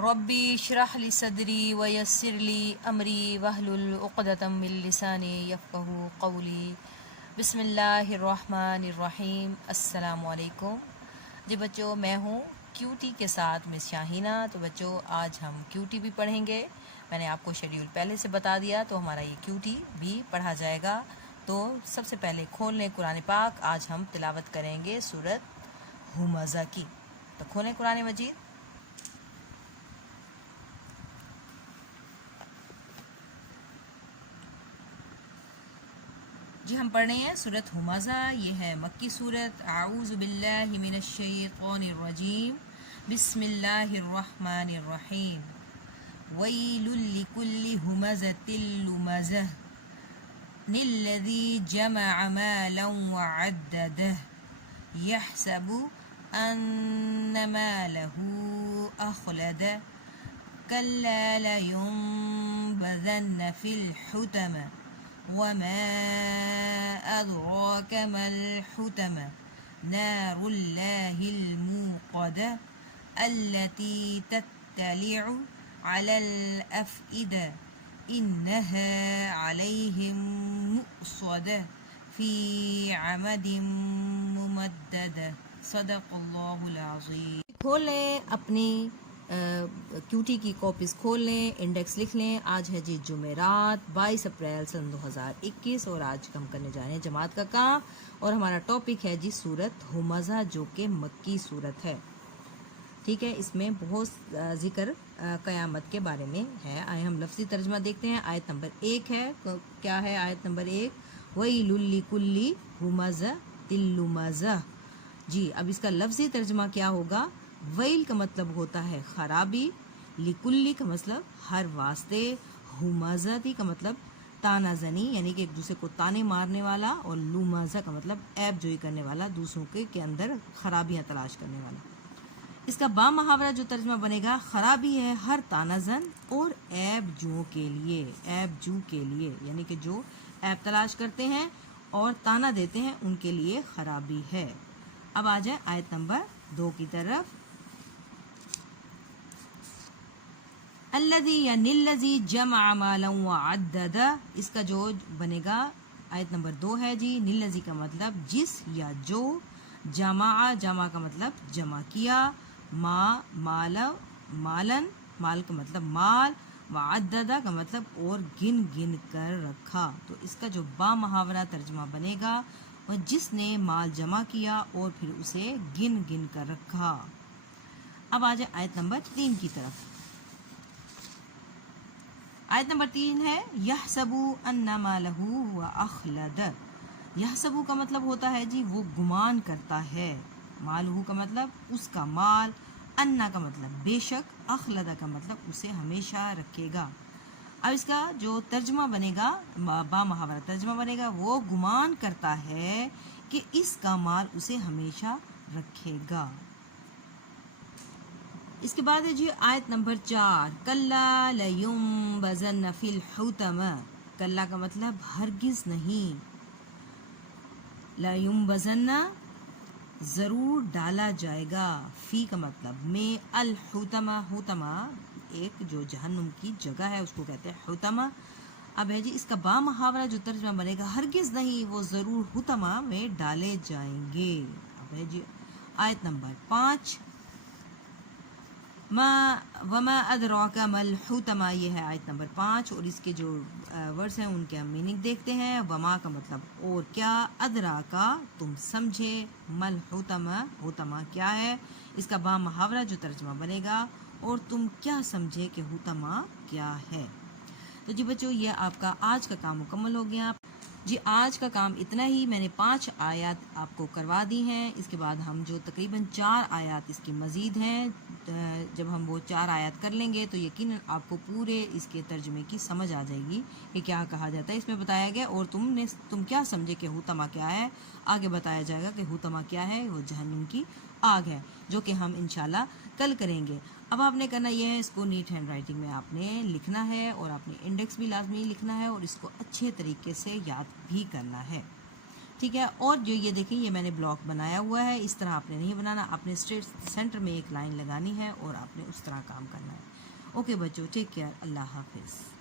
ربی اشرح لی صدری ویسر لی امری واحلل عقدۃ من لسانی یفقہوا قولی. بسم اللہ الرحمن الرحیم. السلام علیکم. جی بچوں، میں ہوں کیوٹی کے ساتھ مس شاہینہ. تو بچوں آج ہم کیوٹی بھی پڑھیں گے. میں نے آپ کو شیڈیول پہلے سے بتا دیا، تو ہمارا یہ کیوٹی بھی پڑھا جائے گا. تو سب سے پہلے کھول لیں قرآن پاک. آج ہم تلاوت کریں گے سورۃ ہمزہ کی. تو کھولیں قرآن مجید. جی ہم پڑھ رہے ہیں سورۃ ہمزہ. یہ ہے مکی صورت. اعوذ باللہ من الشیطان الرجیم. بسم اللہ الرحمن الرحیم. ویل لکل ہمزۃ لمزہ الذی جمع مالا وعددہ یحسب ان مالہ اخلدہ کلا لینبذن فی الحطمہ وما أدراك ما الحطمة نار الله الموقدة التي تطلع على الأفئدة إنها عليهم مؤصدة في عمد ممددة. صدق اللہ العظیم. کھولیں اپنی کیوٹی کی کاپیز کھول لیں، انڈیکس لکھ لیں. آج ہے جی جمعرات 22 اپریل سن 2021 اور آج ہم کرنے جا رہے ہیں جماعت کا کام. اور ہمارا ٹاپک ہے جی سورۃ ہمزہ، جو کہ مکی صورت ہے. ٹھیک ہے، اس میں بہت ذکر قیامت کے بارے میں ہے. آئے ہم لفظی ترجمہ دیکھتے ہیں. آیت نمبر 1 ہے. کیا ہے آیت نمبر 1؟ وَيْلٌ لِكُلِّ ہُمَزَةٍ لُمَزَةٍ. جی اب اس کا لفظی ترجمہ کیا ہوگا؟ ویل کا مطلب ہوتا ہے خرابی، لکلی کا مطلب ہر واسطے، ہمزتی کا مطلب تانا زنی یعنی کہ ایک دوسرے کو تانے مارنے والا، اور لومازہ کا مطلب عیب جوئی کرنے والا، دوسروں کے اندر خرابیاں تلاش کرنے والا. اس کا با محاورہ جو ترجمہ بنے گا، خرابی ہے ہر تانا زن اور عیب جو کے لیے، عیب جو کے لیے یعنی کہ جو عیب تلاش کرتے ہیں اور تانا دیتے ہیں ان کے لیے خرابی ہے. اب آ جائیں آیت نمبر 2 کی طرف. الذی یا الذی جمع مالا وعددہ. اس کا جو بنے گا آیت نمبر 2 ہے جی. الذی کا مطلب جس یا جو، جمع جمع کا مطلب جمع کیا، مالن مال کا مطلب مال، وعددہ کا مطلب اور گن گن کر رکھا. تو اس کا جو با محاورہ ترجمہ بنے گا، وہ جس نے مال جمع کیا اور پھر اسے گن گن کر رکھا. اب آ جائے آیت نمبر 3 کی طرف. آیت نمبر 3 ہے یحسب ان مالہ واخلد. یحسب کا مطلب ہوتا ہے جی وہ گمان کرتا ہے، مالہ کا مطلب اس کا مال، انا کا مطلب بے شک، اخلد کا مطلب اسے ہمیشہ رکھے گا. اب اس کا جو ترجمہ بنے گا، با محاورہ ترجمہ بنے گا، وہ گمان کرتا ہے کہ اس کا مال اسے ہمیشہ رکھے گا. اس کے بعد ہے جی آیت نمبر 4. کلا لینبذن فی الحطمہ. کلا کا مطلب ہرگز نہیں، لینبذن ضرور ڈالا جائے گا، فی کا مطلب میں، الحطمہ حطمہ ایک جو جہنم کی جگہ ہے اس کو کہتے ہیں حطمہ. اب ہے جی اس کا با محاورہ جو ترجمہ بنے گا، ہرگز نہیں وہ ضرور حطمہ میں ڈالے جائیں گے. اب ہے جی آیت نمبر 5. وما ادراک ما الحطمہ. یہ ہے آیت نمبر 5 اور اس کے جو ورڈز ہیں ان کے ہم میننگ دیکھتے ہیں. وما کا مطلب اور کیا، ادراکا تم سمجھے، مل حطمہ حطمہ کیا ہے. اس کا با محاورہ جو ترجمہ بنے گا، اور تم کیا سمجھے کہ حطمہ کیا ہے. تو جی بچوں یہ آپ کا آج کا کام مکمل ہو گیا. جی آج کا کام اتنا ہی. میں نے 5 آیات آپ کو کروا دی ہیں. اس کے بعد ہم جو تقریباً 4 آیات اس کی مزید ہیں، جب ہم وہ 4 آیات کر لیں گے تو یقیناً آپ کو پورے اس کے ترجمے کی سمجھ آ جائے گی کہ کیا کہا جاتا ہے. اس میں بتایا گیا اور تم کیا سمجھے کہ حطمہ کیا ہے. آگے بتایا جائے گا کہ حطمہ کیا ہے، وہ جہنم کی آگ ہے، جو کہ ہم انشاءاللہ کل کریں گے. اب آپ نے کرنا یہ ہے، اس کو نیٹ ہینڈ رائٹنگ میں آپ نے لکھنا ہے اور آپ نے انڈیکس بھی لازمی لکھنا ہے اور اس کو اچھے طریقے سے یاد بھی کرنا ہے. ٹھیک ہے. اور جو یہ دیکھیں یہ میں نے بلاک بنایا ہوا ہے، اس طرح آپ نے نہیں بنانا، آپ نے اسٹریٹ سینٹر میں ایک لائن لگانی ہے اور آپ نے اس طرح کام کرنا ہے. اوکے بچوں، ٹیک کیئر، اللہ حافظ.